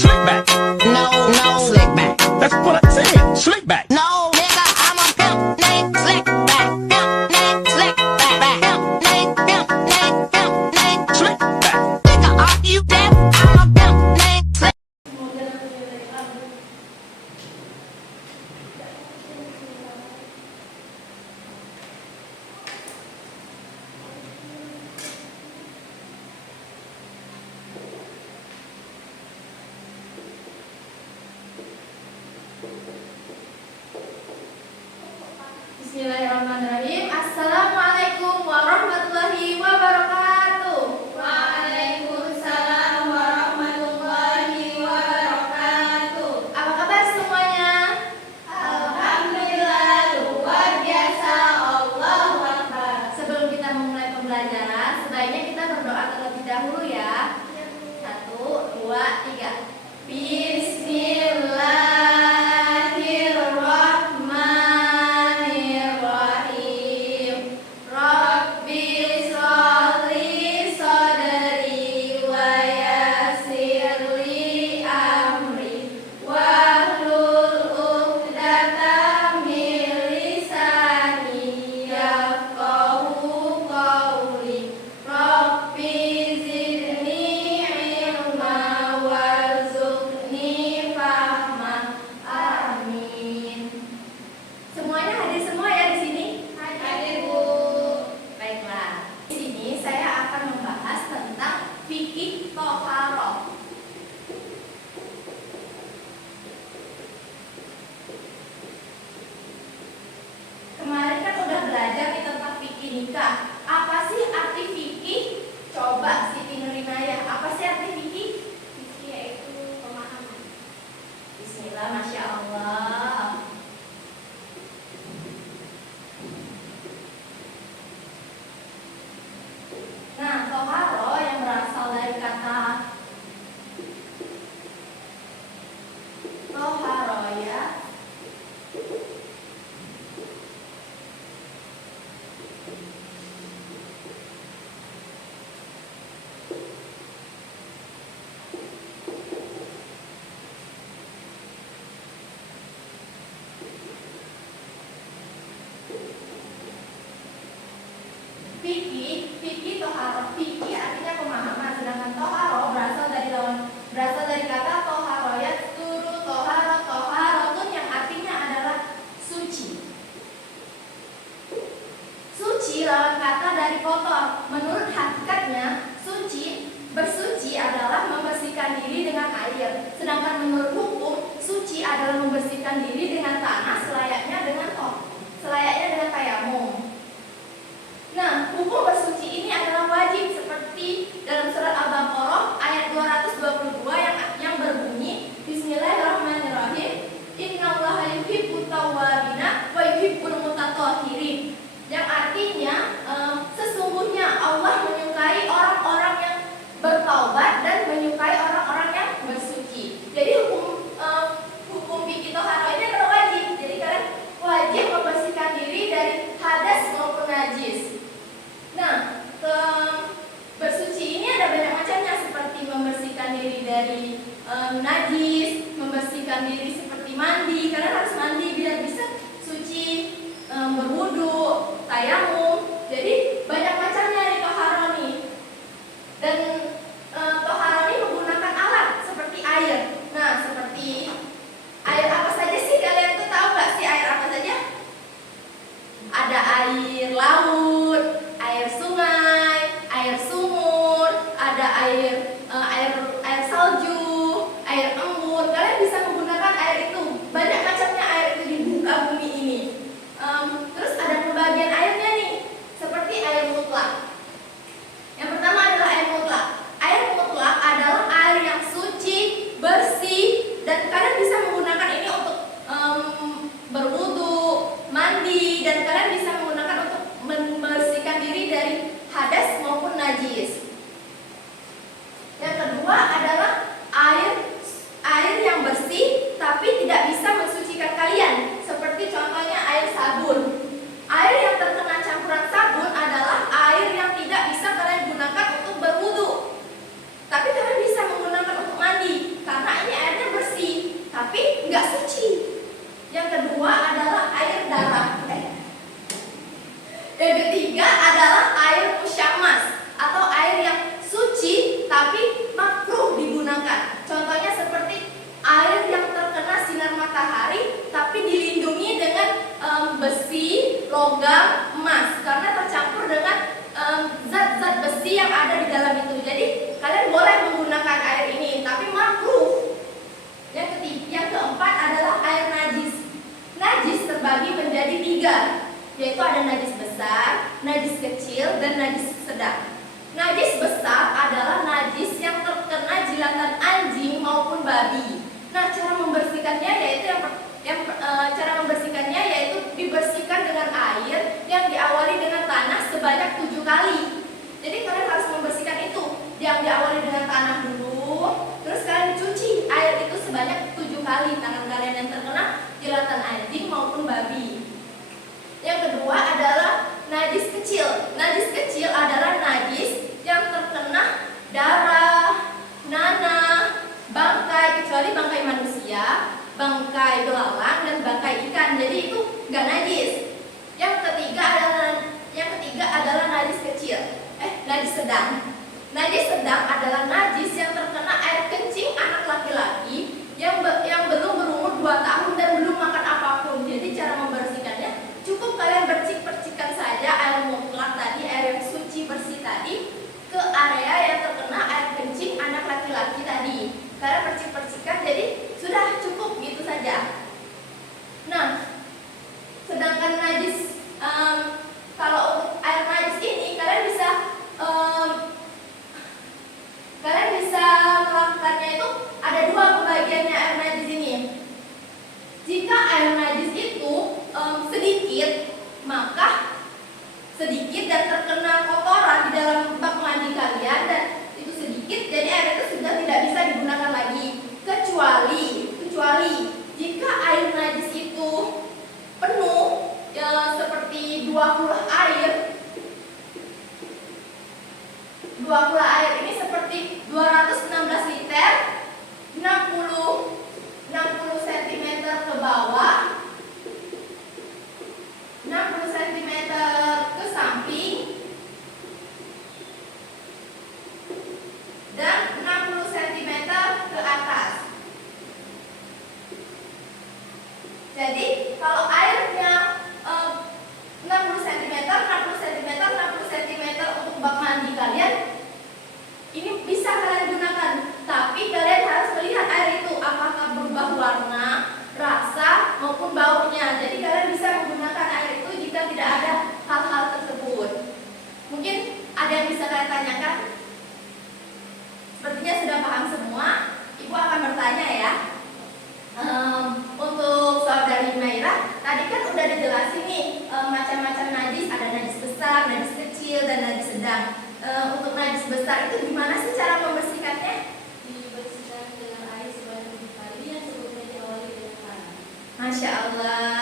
Slick back. No, no, slick back. That's what I said. Slick back. No, nigga, I'm a pimp named Slick back. Pimp named Slick back. Pimp named, pimp named, pimp named Slick back. Nigga, are you deaf? I'm a pimp named Slick. Bismillahirrahmanirrahim. Assalamualaikum warahmatullahi wabarakatuh. Waalaikumsalam warahmatullahi wabarakatuh. Apa kabar semuanya? Alhamdulillah, luar biasa. Allahu Akbar. Sebelum kita memulai pembelajaran, sebaiknya kita berdoa terlebih dahulu ya. 1, 2, 3. Bismillahirrahmanirrahim. Rabbi sholli sodri wa yassirli amri wahlul uqdatam min lisani yafqahu qawli. Rabbi zidni ilma warzuqni fahma. Amin. Semuanya hadir semua ya di sini? Hadir, Bu. Baiklah. Di sini saya akan membahas tentang fikih toharoh. Kemarin kan udah belajar nih tentang fikih nikah. Apa sih arti fikih? Coba Siti Nurinaya, apa sih arti fikih? Fikih yaitu pemahaman. Bismillah, Masya Allah. Nah, toharo yang berasal dari kata toharo ya. Fikih toharo, fikih artinya pemahaman, sedangkan toharo berasal dari kata toharoyat, turu toharotun yang artinya adalah suci. Suci lawan kata dari kotor. Menurut hakikatnya, bersuci adalah membersihkan diri dengan air, sedangkan menurut hukum, suci adalah membersihkan diri dengan tanah selayaknya dengan tayamum. Nah, hukum bersuci ini adalah wajib seperti dalam surat Al-Baqarah ayat 222 yang berbunyi Bismillahirrahmanirrahim. Innallaha yuhibbut tawwabina wa yuhibbul mutatahhirin. Yang artinya sesungguhnya Allah menyukai orang-orang yang bertaubat dan menyukai orang-orang yang bersuci. Jadi hukum fikih toharo ini adalah wajib. Jadi kalian wajib membersihkan diri dari hadas maupun najis. Nah, bersuci ini ada banyak macamnya, seperti membersihkan diri dari najis, membersihkan diri seperti mandi. Kalian harus mandi biar bisa suci, berwudu, tayamum. Jadi banyak macamnya di toharo nih. Dan toharo ini menggunakan alat seperti air. Nah, seperti air apa saja sih? Kalian tuh tahu nggak sih air apa saja? Ada air laut, air sungai, air sumur, ada air salju, air embun. Kalian bisa menggunakan air itu. Banyak macamnya air itu di muka bumi ini. Terus ada pembagian airnya nih, seperti logam, emas, karena tercampur dengan zat-zat besi yang ada di dalam itu. Jadi kalian boleh menggunakan air ini, tapi makruh. Yang keempat adalah air najis. Najis terbagi menjadi 3, yaitu ada najis besar, najis kecil, dan najis sedang. Najis besar adalah najis yang terkena jilatan anjing maupun babi. Nah, cara membersihkannya yaitu dibersihkan dengan air yang diawali dengan tanah sebanyak 7 kali. Jadi kalian harus membersihkan itu, yang diawali dengan tanah dulu, terus kalian cuci air itu sebanyak 7 kali tangan kalian yang terkena jilatan anjing maupun babi. Yang kedua adalah najis kecil. Najis kecil adalah najis yang terkena darah, nanah, bangkai, kecuali bangkai manusia, bangkai belalang, dan bangkai ikan. Jadi itu nggak najis. Yang ketiga adalah najis kecil. Najis sedang. Najis sedang adalah najis yang terkena air kencing anak laki-laki yang belum berumur 2 tahun dan belum makan apapun. Jadi cara membersihkannya cukup kalian percik-percikan saja air mutlak tadi, air yang suci bersih tadi, ke area yang terkena air kencing anak laki-laki tadi. Kalian percik-percikan, jadi sudah cukup gitu saja. Nah, sedangkan najis, kalau untuk air najis ini kalian bisa melakukannya itu ada 2 pembagiannya air najis ini. Jika air najis itu sedikit, maka sedikit dan terkena kotoran di dalam bak mandi kalian dan itu sedikit, jadi air itu sudah tidak bisa digunakan lagi. Kecuali jika air najis itu penuh, seperti 2 kula air ini seperti 216 liter, 60 cm ke bawah, 60 cm ke samping, dan 60 cm ke atas. Jadi kalau airnya 60 cm, 60 cm, 60 cm untuk bak mandi kalian, ini bisa kalian gunakan. Tapi kalian harus melihat air itu apakah berubah warna, rasa, maupun baunya. Jadi kalian bisa menggunakan air itu jika tidak ada hal-hal tersebut. Mungkin ada yang bisa kalian tanyakan? Sepertinya sudah paham semua. Ibu akan bertanya ya. Untuk saudari Maira, tadi kan udah dijelasin nih macam-macam najis, ada najis besar, najis kecil, dan najis sedang. Untuk najis besar itu gimana sih cara membersihkannya? Dibersihkan dengan air sebanyak 7 kali yang sebelumnya diawali dengan tanah. Masya Allah.